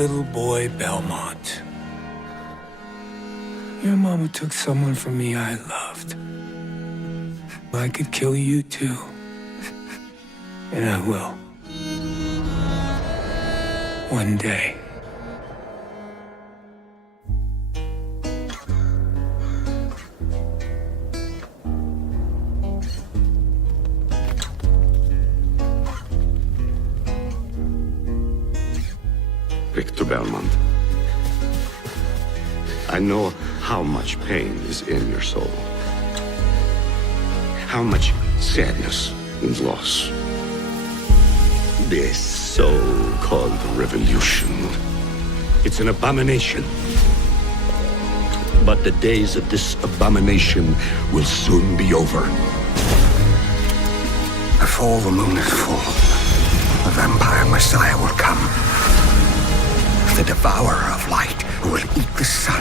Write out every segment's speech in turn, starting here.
little boy Belmont. Your mama took someone from me I loved. I could kill you too. And I will. One day. Victor Belmont, I know how much pain is in your soul. How much sadness and loss. This so-called revolution, it's an abomination. But the days of this abomination will soon be over. Before the moon is full, the vampire messiah will come. The devourer of light who will eat the sun.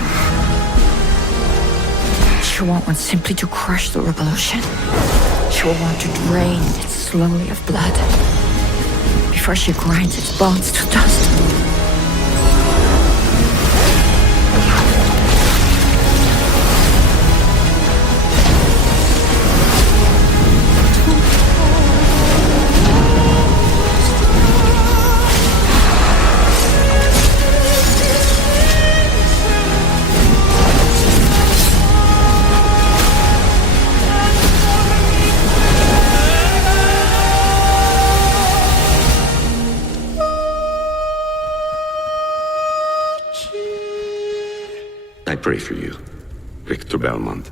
She won't want simply to crush the revolution. She will want to drain it slowly of blood before she grinds its bones to dust. I pray for you, Victor Belmont.